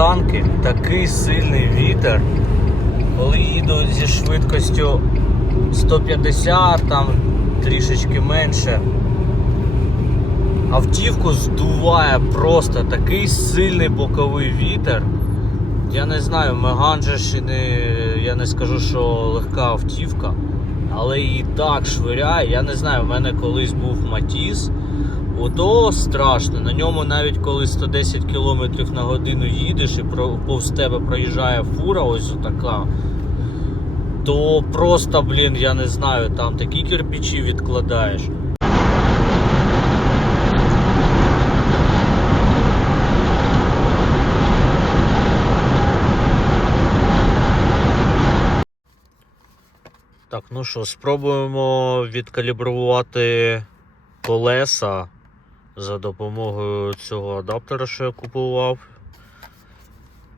Сасанки такий сильний вітер, коли їду зі швидкістю 150, там трішечки менше. Автівку здуває просто такий сильний боковий вітер. Я не знаю, Меган і не, я не скажу, що легка автівка, але її так швиряє. Я не знаю, в мене колись був Матіс. Ото страшно. На ньому навіть коли 110 км на годину їдеш і повз тебе проїжджає фура, ось така. То просто, блін, я не знаю, там такі кирпичі відкладаєш. Так, ну що, спробуємо відкалібрувати колеса за допомогою цього адаптера, що я купував.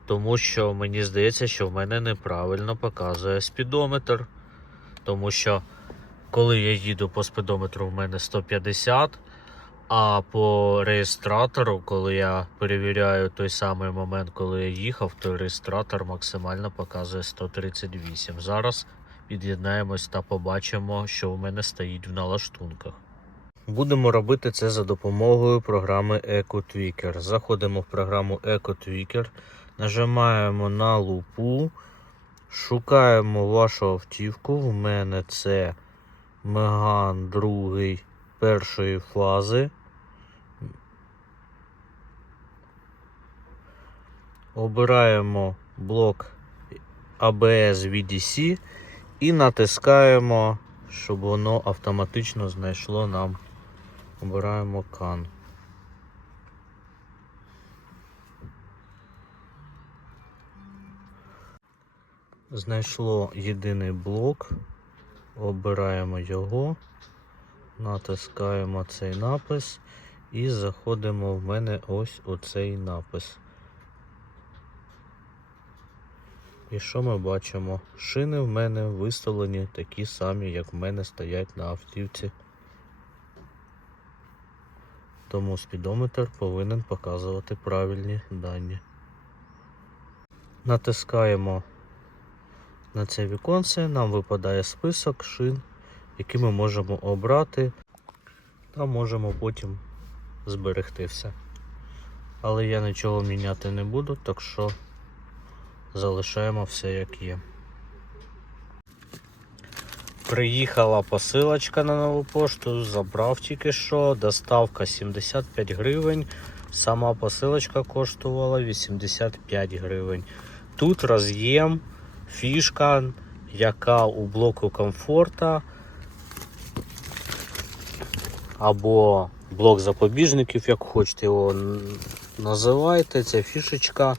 Тому що мені здається, що в мене неправильно показує спідометр. Тому що коли я їду по спідометру, в мене 150, а по реєстратору, коли я перевіряю той самий момент, коли я їхав, то реєстратор максимально показує 138. Зараз під'єднаємось та побачимо, що у мене стоїть в налаштунках. Будемо робити це за допомогою програми EcoTweaker. Заходимо в програму EcoTweaker, нажимаємо на лупу, шукаємо вашу автівку. В мене це Меган другий першої фази. Обираємо блок ABS VDC і натискаємо, щоб воно автоматично знайшло нам. Обираємо CAN. Знайшло єдиний блок. Обираємо його, натискаємо цей напис і заходимо в мене ось оцей напис. І що ми бачимо? Шини в мене виставлені такі самі, як в мене стоять на автівці. Тому спідометр повинен показувати правильні дані. Натискаємо на це віконце, нам випадає список шин, які ми можемо обрати, та можемо потім зберегти все. Але я нічого міняти не буду, так що залишаємо все як є. Приїхала посилочка на нову пошту, забрав тільки що, доставка 75 гривень, сама посилочка коштувала 85 гривень. Тут роз'єм, фішка, яка у блоку комфорта або блок запобіжників, як хочете його називайте, це фішечка.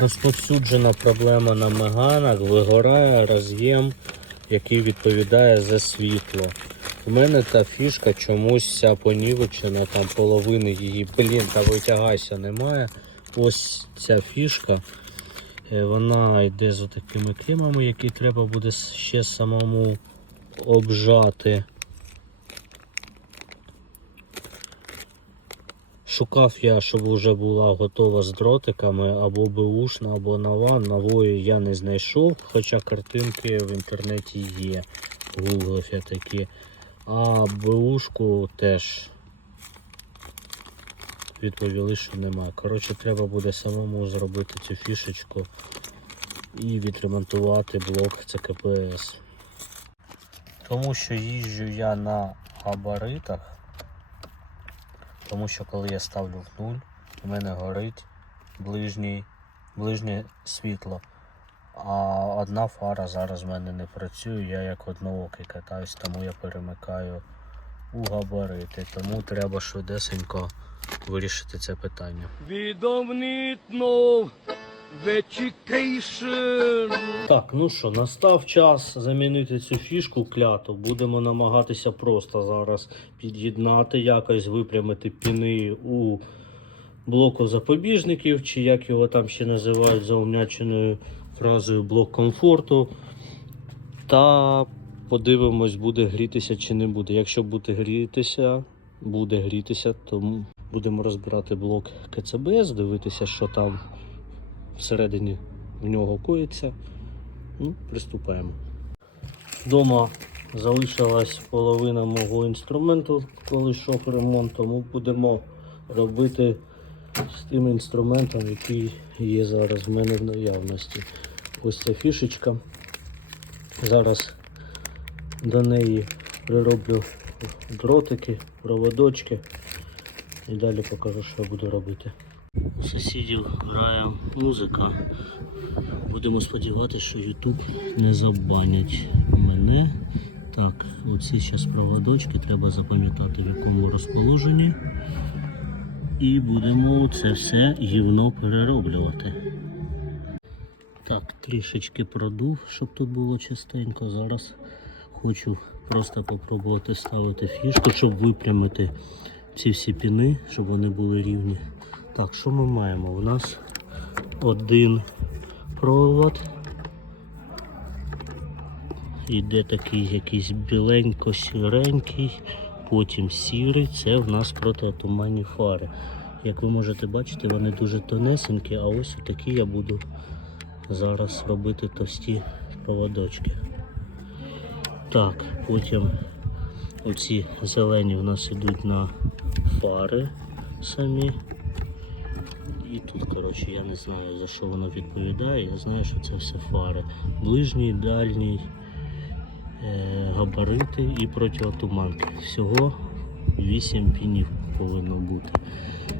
Розповсюджена проблема на меганах, вигорає роз'єм, який відповідає за світло. У мене та фішка чомусь вся понівечена, там половини її, блін, та витягайся, немає. Ось ця фішка. Е, Вона йде з такими клемами, які треба буде ще самому обжати. Шукав я, щоб вже була готова з дротиками або беушна, або нова. Нової я не знайшов, хоча картинки в інтернеті є. Гуглив я такі. А беушку теж відповіли, що нема. Коротше, треба буде самому зробити цю фішечку і відремонтувати блок ЦКПС. Тому що їжджу я на габаритах. Тому що коли я ставлю в нуль, у мене горить ближній, ближнє світло. А одна фара зараз в мене не працює, я як одноокий катаюсь, тому я перемикаю у габарити. Тому треба швидесенько вирішити це питання. We Так, ну що, настав час замінити цю фішку кляту. Будемо намагатися просто зараз під'єднати, якось випрямити піни у блоку запобіжників, чи як його там ще називають за умняченою фразою блок комфорту. Та подивимось, буде грітися чи не буде. Якщо буде грітися, буде грітися, то Будемо розбирати блок КЦБС, дивитися, що там всередині в нього коїться. Ну, приступаємо. Дома залишилась половина мого інструменту, коли йшов ремонт, тому будемо робити з тим інструментом, який є зараз в мене в наявності. Ось ця фішечка. Зараз до неї прироблю дротики, проводочки і далі покажу, що я буду робити. У сусідів грає музика. Будемо сподіватися, що YouTube не забанять мене. Так, оці зараз проводочки треба запам'ятати в якому розположенні. І будемо це все гівно перероблювати. Так, трішечки продув, щоб тут було чистенько. Зараз хочу просто попробувати ставити фішку, щоб випрямити ці всі піни, щоб вони були рівні. Так, що ми маємо? У нас один провод. Іде такий якийсь біленько-сіренький, потім сірий. Це в нас протиотуманні фари. Як ви можете бачити, вони дуже тонесенькі, а ось такі я буду зараз робити товсті проводочки. Так, потім оці зелені в нас йдуть на фари самі. І тут, коротше, я не знаю за що воно відповідає. Я знаю, що це все фари. Ближній, дальній, е, габарити і протиотуманки. Всього 8 пінів повинно бути.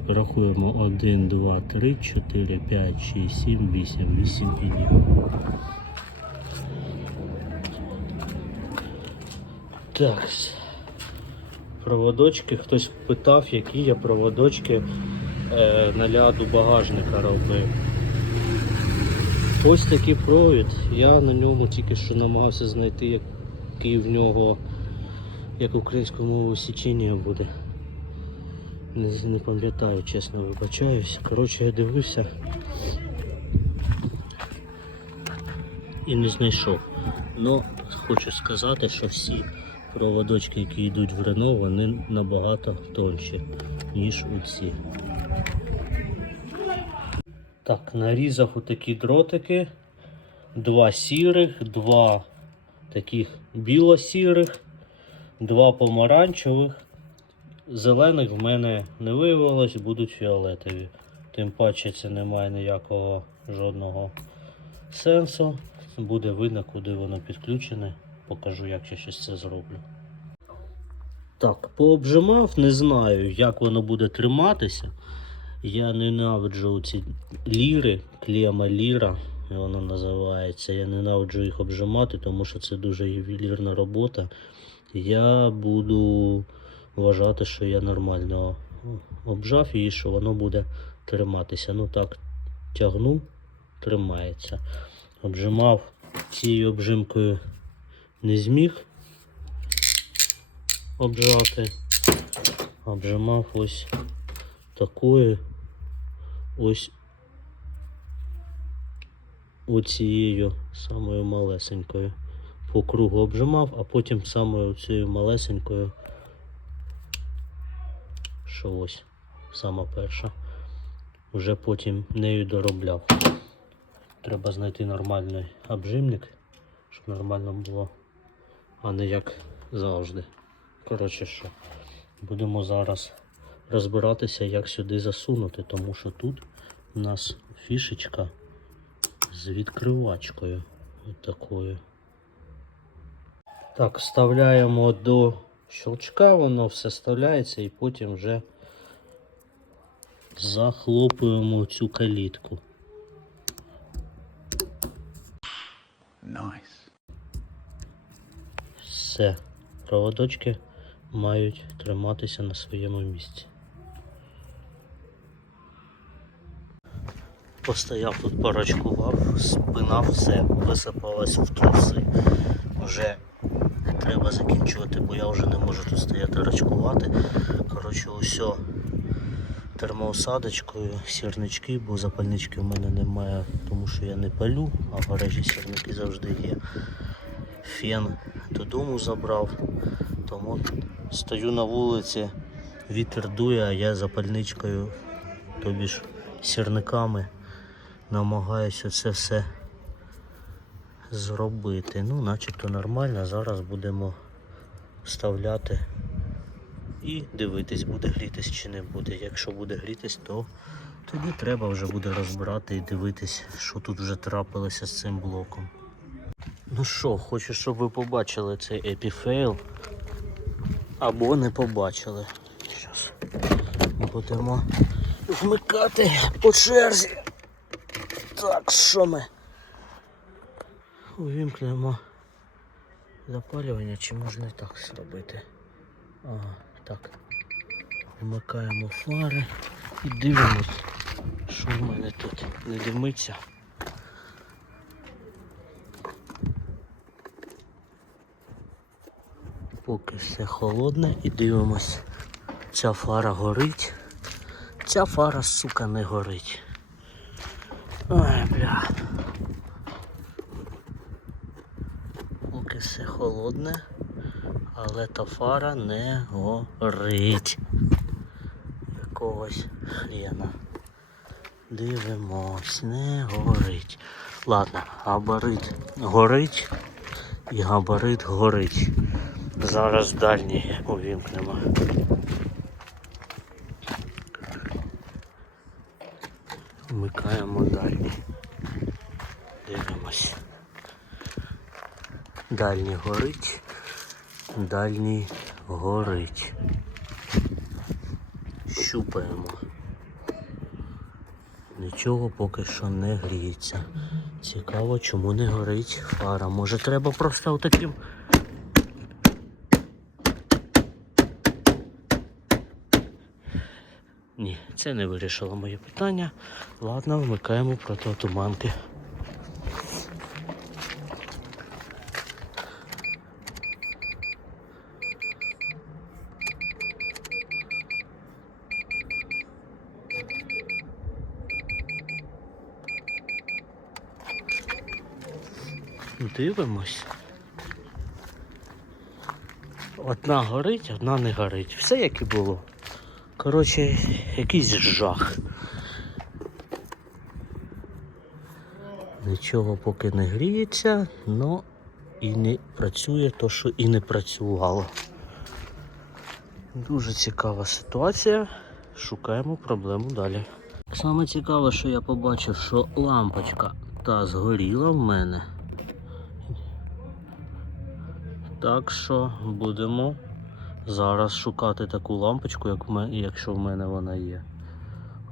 Рахуємо 1, 2, 3, 4, 5, 6, 7, 8. 8 пінів. Так. Проводочки. Хтось питав, які я проводочки е, на багажника робив. Ось такий провід. Я на ньому тільки що намагався знайти, який в нього, як українською мовою січення буде. Не, не пам'ятаю, чесно вибачаюсь. Коротше, я дивився і не знайшов. Ну, хочу сказати, що всі проводочки, які йдуть в Рено, вони набагато тонші, ніж у ці. Так, нарізав отакі дротики. Два сірих, два таких біло-сірих, два помаранчевих. Зелених в мене не виявилось, будуть фіолетові. Тим паче це не має ніякого жодного сенсу. Буде видно, куди воно підключене. Покажу, як я щось це зроблю. Так, пообжимав, не знаю, як воно буде триматися. Я ненавиджу ці ліри, клема ліра, воно називається. Я ненавиджу їх обжимати, тому що це дуже ювелірна робота. Я буду вважати, що я нормально обжав її, що воно буде триматися. Ну так, тягну, тримається. Обжимав цією обжимкою не зміг обжати. Обжимав ось такою ось оцією самою малесенькою. По кругу обжимав, а потім самою цією малесенькою, що ось сама перша. Вже потім нею доробляв. Треба знайти нормальний обжимник, щоб нормально було, а не як завжди. Коротше що, будемо зараз розбиратися, як сюди засунути, тому що тут у нас фішечка з відкривачкою. Такою. Так, вставляємо до щелчка, воно все вставляється і потім вже захлопуємо цю калітку. Все, проводочки мають триматися на своєму місці. Постояв тут порачкував, спина все висипалась в труси. Вже треба закінчувати, бо я вже не можу тут стояти рачкувати. Коротше, усьо термоосадочкою, сірнички, бо запальнички в мене немає, тому що я не палю, а в гаражі сірники завжди є. Фен додому забрав, тому стою на вулиці, вітер дує, а я запальничкою, тобі ж сірниками намагаюся це все зробити. Ну, начебто нормально. Зараз будемо вставляти і дивитись, буде грітись чи не буде. Якщо буде грітись, то тоді треба вже буде розбирати і дивитись, що тут вже трапилося з цим блоком. Ну що, хочу, щоб ви побачили цей епіфейл. Або не побачили. Зараз будемо вмикати по черзі. Так, що ми? Увімкнемо запалювання, чи можна і так зробити? Ага, так. Вмикаємо фари і дивимось, що в мене тут не димиться. Поки все холодне і дивимось. Ця фара горить. Ця фара, сука, не горить. Ой, бля. Поки все холодне, але та фара не горить. Якогось хрена. Дивимось, не горить. Ладно, габарит горить і габарит горить. Зараз дальній увімкнемо. Вмикаємо дальній. Дивимось. Дальній горить. Дальній горить. Щупаємо. Нічого поки що не гріється. Цікаво, чому не горить фара. Може треба просто отаким Ні, це не вирішило моє питання. Ладно, вмикаємо протиотуманки. Дивимось. Одна горить, одна не горить. Все як і було. Коротше, якийсь жах. Нічого поки не гріється, но і не працює то, що і не працювало. Дуже цікава ситуація. Шукаємо проблему далі. Саме цікаве, що я побачив, що лампочка та згоріла в мене. Так що будемо зараз шукати таку лампочку, як в мене, якщо в мене вона є.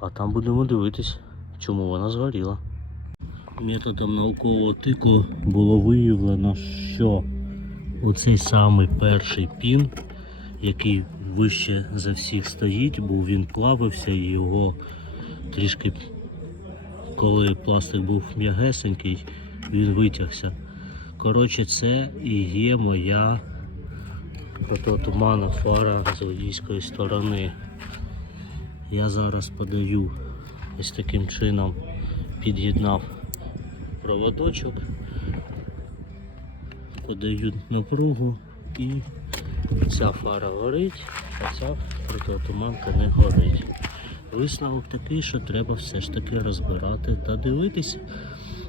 А там будемо дивитись, чому вона згоріла. Методом наукового тику було виявлено, що оцей самий перший пін, який вище за всіх стоїть, бо він плавився і його трішки, коли пластик був м'ягесенький, він витягся. Коротше, це і є моя прототуманна фара з водійської сторони. Я зараз подаю ось таким чином, під'єднав проводочок, подаю напругу і ця фара горить, а ця прототуманка не горить. Висновок такий, що треба все ж таки розбирати та дивитися.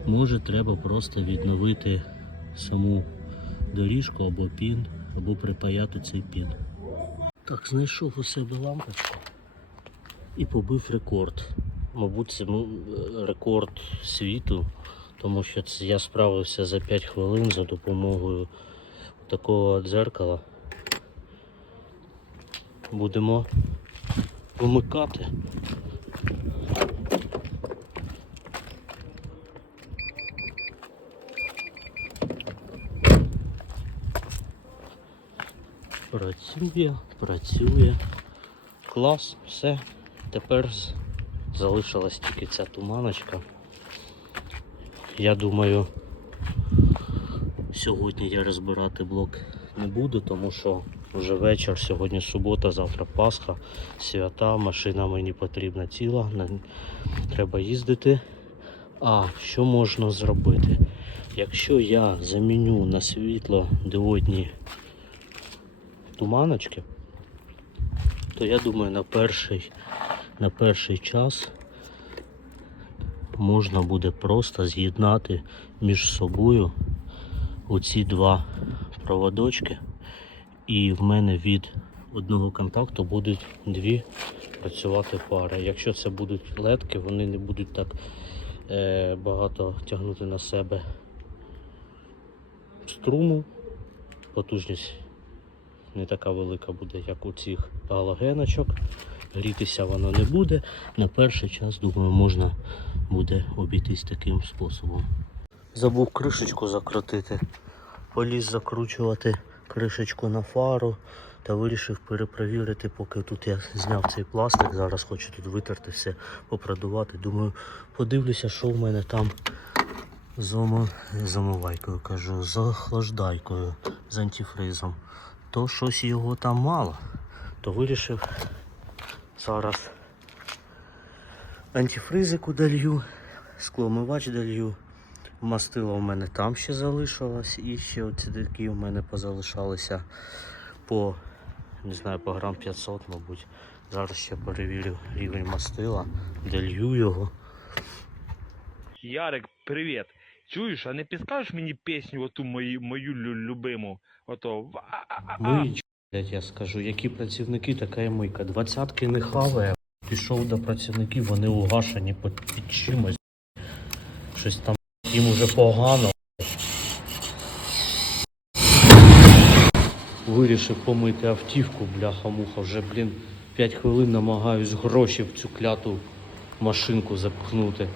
Може треба просто відновити саму доріжку або пін, або припаяти цей пін. Так, знайшов у себе лампочку і побив рекорд. Мабуть, це ну, рекорд світу, тому що я справився за 5 хвилин за допомогою такого дзеркала. Будемо вмикати. Працює, працює. Клас, все. Тепер залишилась тільки ця туманочка. Я думаю, сьогодні я розбирати блок не буду, тому що вже вечір, сьогодні субота, завтра Пасха, свята, машина мені потрібна ціла, треба їздити. А що можна зробити? Якщо я заміню на світло діодні туманочки, то я думаю, на перший, на перший час можна буде просто з'єднати між собою оці два проводочки. І в мене від одного контакту будуть дві працювати пари. Якщо це будуть ледки, вони не будуть так е, багато тягнути на себе струму. Потужність не така велика буде, як у цих галогеночок. Грітися воно не буде. На перший час, думаю, можна буде обійтись таким способом. Забув кришечку закрутити. Поліз закручувати кришечку на фару та вирішив перепровірити, поки тут я зняв цей пластик. Зараз хочу тут витерти все, попродувати. Думаю, подивлюся, що в мене там з омивайкою, кажу, з охлаждайкою, з антифризом. То щось його там мало. То вирішив зараз антифризику долью, скломивач долью. Мастило у мене там ще залишилось і ще оці такі у мене позалишалися по, не знаю, по грам 500, мабуть. Зараз ще перевірю рівень мастила, долью його. Ярик, привіт. Чуєш, а не підскажеш мені пісню оту мою, мою лю- любиму? Ото. блядь, я скажу, які працівники, така і мийка. Двадцятки не хаває. Пішов до працівників, вони угашені під, під чимось. Щось там їм уже погано. Вирішив помити автівку, бляха-муха. Вже, блін, 5 хвилин намагаюсь гроші в цю кляту машинку запхнути.